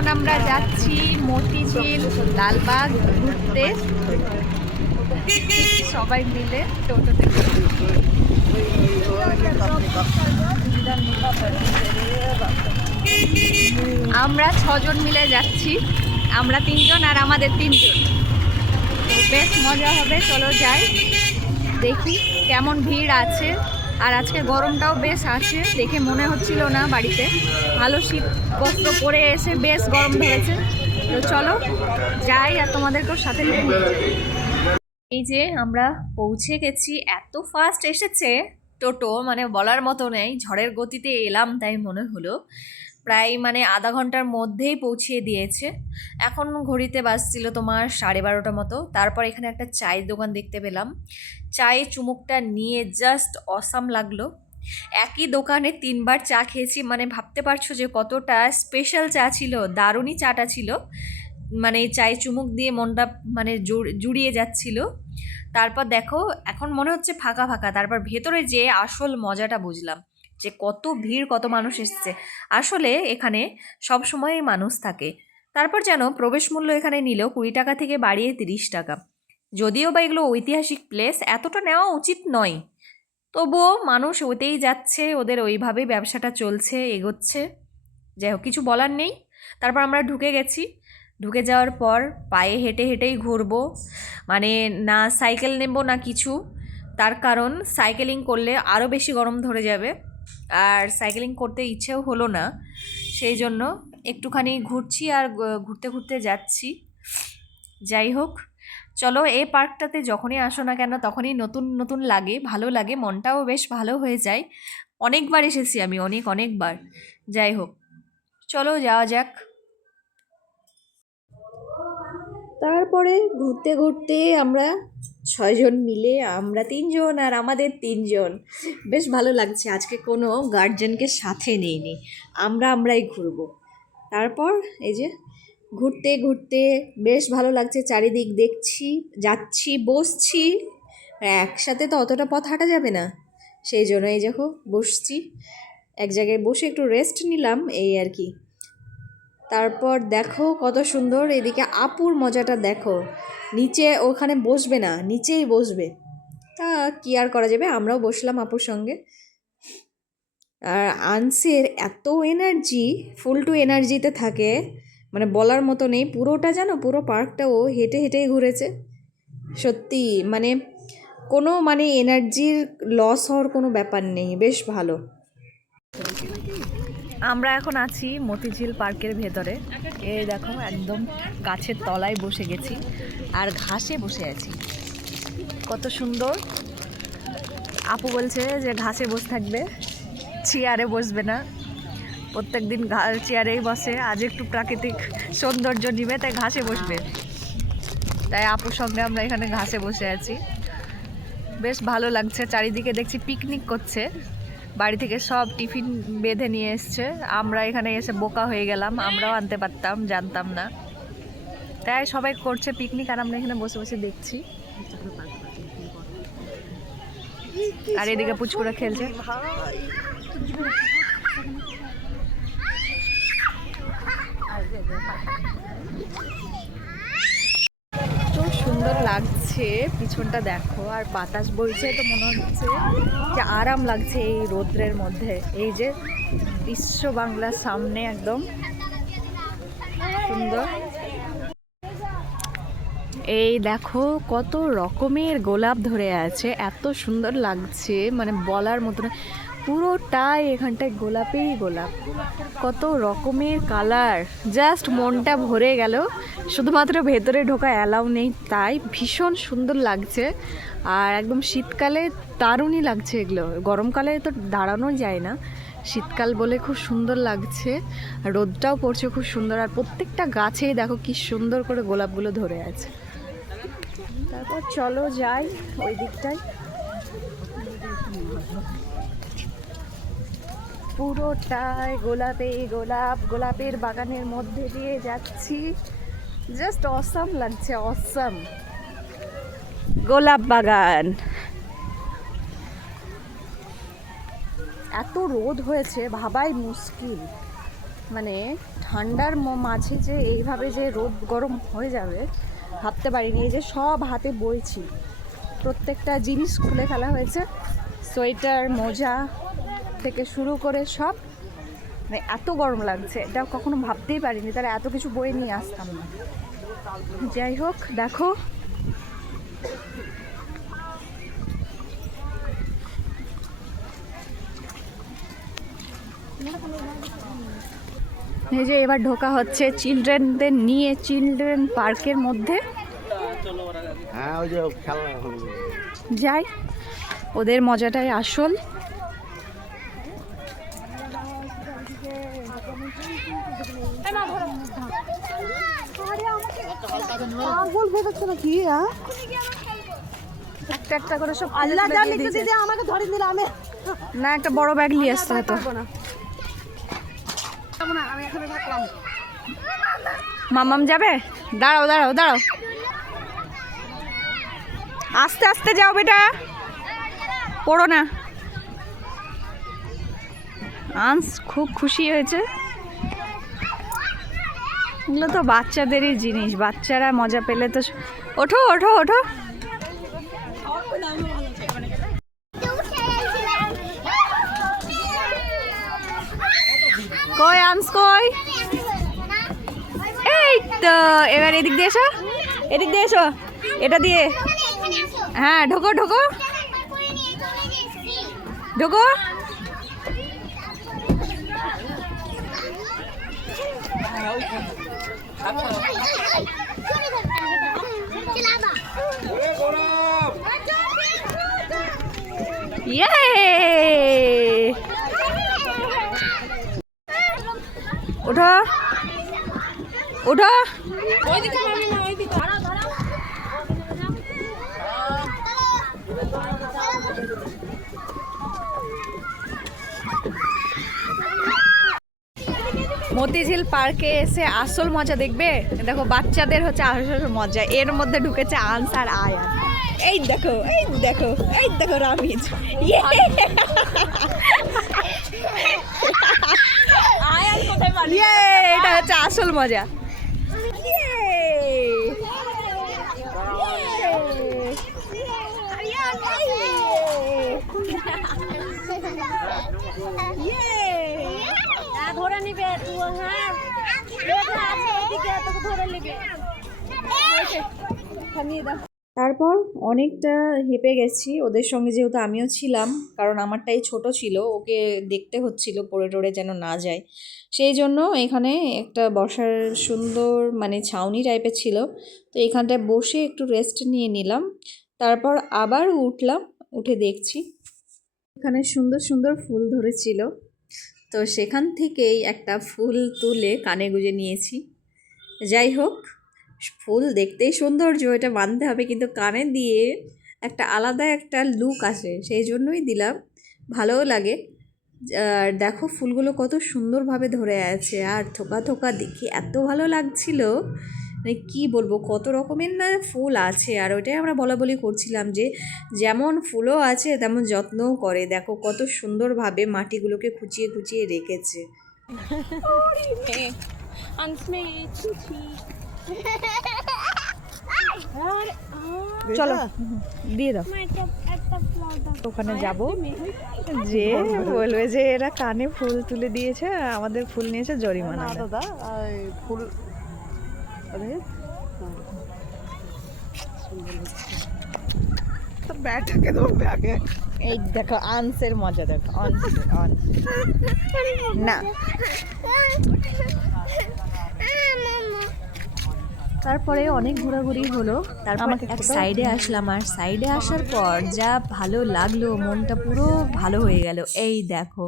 এখন আমরা যাচ্ছি মতিঝিল লালবাগ ঘুরতে সবাই মিলে টোটোতে। আমরা 6 জন মিলে যাচ্ছি, আমরা 3 জন আর আমাদের 3 জন। তো বেশ মজা হবে, চলো যাই দেখি কেমন ভিড় আছে। আর আজকে গরমটাও বেশ আছে, দেখে মনে হচ্ছিল না বাড়িতে, ভালো শীত বস্ত্র পরে এসে বেশ গরম ধরেছে। তো চলো যাই আর তোমাদেরকেও সাথে নিয়ে যাই। এই যে আমরা পৌঁছে গেছি, এত ফাস্ট এসেছে টোটো, মানে বলার মতো নেই। ঝড়ের গতিতে এলাম তাই মনে হলো, প্রায় মানে আধা ঘন্টার মধ্যেই পৌঁছিয়ে দিয়েছে। এখন ঘড়িতে বাজছিল তোমার 12:30 মতো। তারপর এখানে একটা চায়ের দোকান দেখতে পেলাম, চায়ে চুমুকটা নিয়ে জাস্ট অসাম লাগলো। একই দোকানে 3বার চা খেয়েছি, মানে ভাবতে পারছো যে কতটা স্পেশাল চা ছিল, দারুণই চাটা ছিল। মানে চায়ে চুমুক দিয়ে মনটা মানে জুড়িয়ে যাচ্ছিল। তারপর দেখো এখন মনে হচ্ছে ফাঁকা ফাঁকা, তারপর ভেতরে যে আসল মজাটা বুঝলাম যে কত ভিড়, কত মানুষ এসেছে। আসলে এখানে সব সময়ই মানুষ থাকে। তারপর যেন প্রবেশ মূল্য এখানে নিল 20 টাকা থেকে বাড়িয়ে 30 টাকা। যদিও বা এগুলো ঐতিহাসিক প্লেস, এতটা নেওয়া উচিত নয়, তবুও মানুষ ওতেই যাচ্ছে, ওদের ওইভাবেই ব্যবসাটা চলছে, এগোচ্ছে। যাই হোক, কিছু বলার নেই। তারপর আমরা ঢুকে গেছি। ঢুকে যাওয়ার পর পায়ে হেঁটে হেঁটেই ঘুরবো, মানে না সাইকেল নেব না কিছু। তার কারণ সাইকেলিং করলে আরও বেশি গরম ধরে যাবে, আর সাইকেলিং করতে ইচ্ছেও হলো না। সেই জন্য একটুখানি ঘুরছি আর ঘুরতে ঘুরতে যাচ্ছি। যাই হোক, চলো এই পার্কটাতে যখনই আসো না কেন তখনই নতুন নতুন লাগে, ভালো লাগে, মনটাও বেশ ভালো হয়ে যায়। অনেকবার এসেছি আমি, অনেকবার। যাই হোক, চলো যাওয়া যাক। তারপরে ঘুরতে ঘুরতে আমরা 6 জন মিলে, আমরা 3 জন আর আমাদের 3 জন, বেশ ভালো লাগছে। আজকে কোনো গার্জেনকে সাথে নেইনি, আমরাই ঘুরবো। তারপর এই যে ঘুরতে ঘুরতে বেশ ভালো লাগছে, চারিদিক দেখছি, যাচ্ছি, বসছি। একসাথে তো অতটা পথ হাঁটা যাবে না, সেই জন্য এই দেখো বসছি, এক জায়গায় বসে একটু রেস্ট নিলাম, এই আর কি। তারপর দেখো কত সুন্দর, এদিকে আপুর মজাটা দেখো, নিচে ওখানে বসবে না, নিচেই বসবে। তা কি আর করা যাবে, আমরাও বসলাম আপুর সঙ্গে। আর আনসের এত এনার্জি, ফুল টু এনার্জিতে থাকে, মানে বলার মতো নেই। পুরোটা জানো, পুরো পার্কটা ও হেঁটে হেঁটেই ঘুরেছে। সত্যি মানে কোনো মানে এনার্জির লস হওয়ার কোনো ব্যাপার নেই, বেশ ভালো। আমরা এখন আছি মতিঝিল পার্কের ভেতরে। এই দেখো একদম গাছের তলায় বসে গেছি আর ঘাসে বসে আছি, কত সুন্দর। আপু বলছে যে ঘাসে বসে থাকবে, চেয়ারে বসবে না। প্রত্যেক দিন চেয়ারেই বসে, আজ একটু প্রাকৃতিক সৌন্দর্য নিবে তাই ঘাসে বসবে। তাই আপুর সঙ্গে আমরা এখানে ঘাসে বসে আছি, বেশ ভালো লাগছে। চারিদিকে দেখছি পিকনিক করছে, বাড়ি থেকে সব টিফিন বেঁধে নিয়ে এসছে। আমরা এখানে এসে বোকা হয়ে গেলাম, আমরাও আনতে পারতাম, জানতাম না। তাই সবাই করছে পিকনিক আর আমরা এখানে বসে বসে দেখছি। আর এদিকে পুচকুরা খেলছে। তো সুন্দর লাগছে, পিছনটা দেখো, আর বাতাস বইছে, তো মনে হচ্ছে যে আরাম লাগছে এই রৌদ্রের মধ্যে। এই যে বিশ্ব বাংলার সামনে একদম সুন্দর। এই দেখো কত রকমের গোলাপ ধরে আছে, এত সুন্দর লাগছে, মানে বলার মতো না। পুরোটাই এখানটায় গোলাপেই গোলাপ, কত রকমের কালার, জাস্ট মনটা ভরে গেল। শুধুমাত্র ভেতরে ঢোকা অ্যালাউ নেই, তাই ভীষণ সুন্দর লাগছে। আর একদম শীতকালে দারুণই লাগছে এগুলো, গরমকালে তো দাঁড়ানো যায় না, শীতকাল বলে খুব সুন্দর লাগছে। রোদটাও পড়ছে খুব সুন্দর, আর প্রত্যেকটা গাছেই দেখো কি সুন্দর করে গোলাপগুলো ধরে আছে। তারপর চলো যাই ওই দিকটায়। পুরোটাই গোলাপে গোলাপ, গোলাপের বাগানের মধ্যে দিয়ে যাচ্ছি, জাস্ট অসাম লাগছে, অসাম গোলাপ বাগান। এত রোদ হয়েছে ভাবাই মুশকিল, মানে ঠান্ডার মাঝে যে এইভাবে যে রোদ গরম হয়ে যাবে ভাবতে পারিনি। এই যে সব হাতে বইছি, প্রত্যেকটা জিনিস খুলে ফেলা হয়েছে, সোয়েটার মোজা থেকে শুরু করে সব। মানে এত গরম লাগছে, এটা কখনো ভাবতেই পারিনি, তারা এত কিছু বয়ে নিয়ে আসতাম না। যাই হোক, দেখো এই যে এবার ঢোকা হচ্ছে চিলড্রেনদের নিয়ে চিলড্রেন পার্কের মধ্যে। যাই, ওদের মজাটাই আসল। একটা একটা করে সব না, একটা বড় ব্যাগ নিয়ে আসতে হতো। মামাম যাবে? দাঁড়াও দাঁড়াও দাঁড়াও, আস্তে আস্তে যাও বেটা, পড়ো না। আন্স খুব খুশি হয়েছে। এগুলো তো বাচ্চাদেরই জিনিস, বাচ্চারা মজা পেলে তো। ওঠো ওঠো ওঠো। কই আন্স কই? এই তো, এবার এদিক দিয়ে এসো, এদিক দিয়ে এসো, এটা দিয়ে। হ্যাঁ ঢোকো ঢোকো ঢোকো। ইয়ে, ওঠো ওঠো। মতিঝিল পার্কে এসে আসল মজা দেখবে। দেখো বাচ্চাদের হচ্ছে আসল মজা, এর মধ্যে ঢুকেছে আনস আর আয়ান। এই দেখো এই দেখো এই দেখো রামিজ, এটা হচ্ছে আসল মজা। ধরে নিবে, তারপর অনেকটা হেঁপে গেছি ওদের সঙ্গে, যেহেতু আমিও ছিলাম, কারণ আমারটাই ছোট ছিল, ওকে দেখতে হচ্ছিল পড়ে টড়ে যেন না যায়। সেই জন্য এখানে একটা বসার সুন্দর মানে ছাউনি টাইপের ছিল, তো এখানটায় বসে একটু রেস্ট নিয়ে নিলাম। তারপর আবার উঠলাম, উঠে দেখছি এখানে সুন্দর সুন্দর ফুল ধরেছিল, তো সেখান থেকেই একটা ফুল তুলে কানে গুঁজে নিয়েছি। যাই হোক, ফুল দেখতেই সৌন্দর্য, এটা মানতে হবে, কিন্তু কানে দিয়ে একটা আলাদা একটা লুক আসে, সেই জন্যই দিলাম, ভালোও লাগে। আর দেখো ফুলগুলো কত সুন্দরভাবে ধরে আছে, আর থোকা থোকা দেখে এত ভালো লাগছিল, মানে কী বলবো, কত রকমের না ফুল আছে। আর ওইটাই আমরা বলাবলি করছিলাম যে যেমন ফুলও আছে তেমন যত্নও করে। দেখো কত সুন্দরভাবে মাটিগুলোকে খুঁচিয়ে খুঁচিয়ে রেখেছে। চলো দিয়ে দাও, ওখানে যাব, যে বলবে যে এরা কানে ফুল তুলে দিয়েছে, আমাদের ফুল নিয়েছে, জরিমানা। ফুল এই দেখো আনসের মজা, দেখো না। তারপরে অনেক ঘোরাঘুরি হলো, তারপর এক সাইডে আসলাম, আর সাইডে আসার পর যা ভালো লাগলো, মনটা পুরো ভালো হয়ে গেল। এই দেখো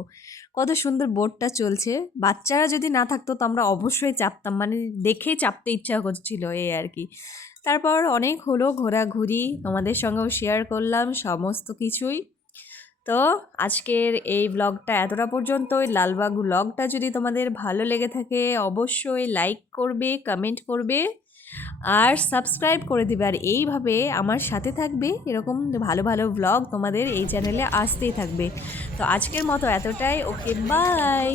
কত সুন্দর বোটটা চলছে, বাচ্চারা যদি না থাকতো তো আমরা অবশ্যই চাপতাম, মানে দেখেই চাপতে ইচ্ছা করছিল এই আর কি। তারপর অনেক হলো ঘোরাঘুরি, তোমাদের সঙ্গেও শেয়ার করলাম সমস্ত কিছুই। তো আজকের এই ব্লগটা এতটা পর্যন্তই। লালবাগ ব্লগটা যদি তোমাদের ভালো লেগে থাকে অবশ্যই লাইক করবে, কমেন্ট করবে আর সাবস্ক্রাইব করে দিবে, আর এইভাবে আমার সাথে থাকবে, এরকম ভালো ভালো ব্লগ তোমাদের এই চ্যানেলে আসতেই থাকবে। তো আজকের মতো এতটাই, ওকে বাই।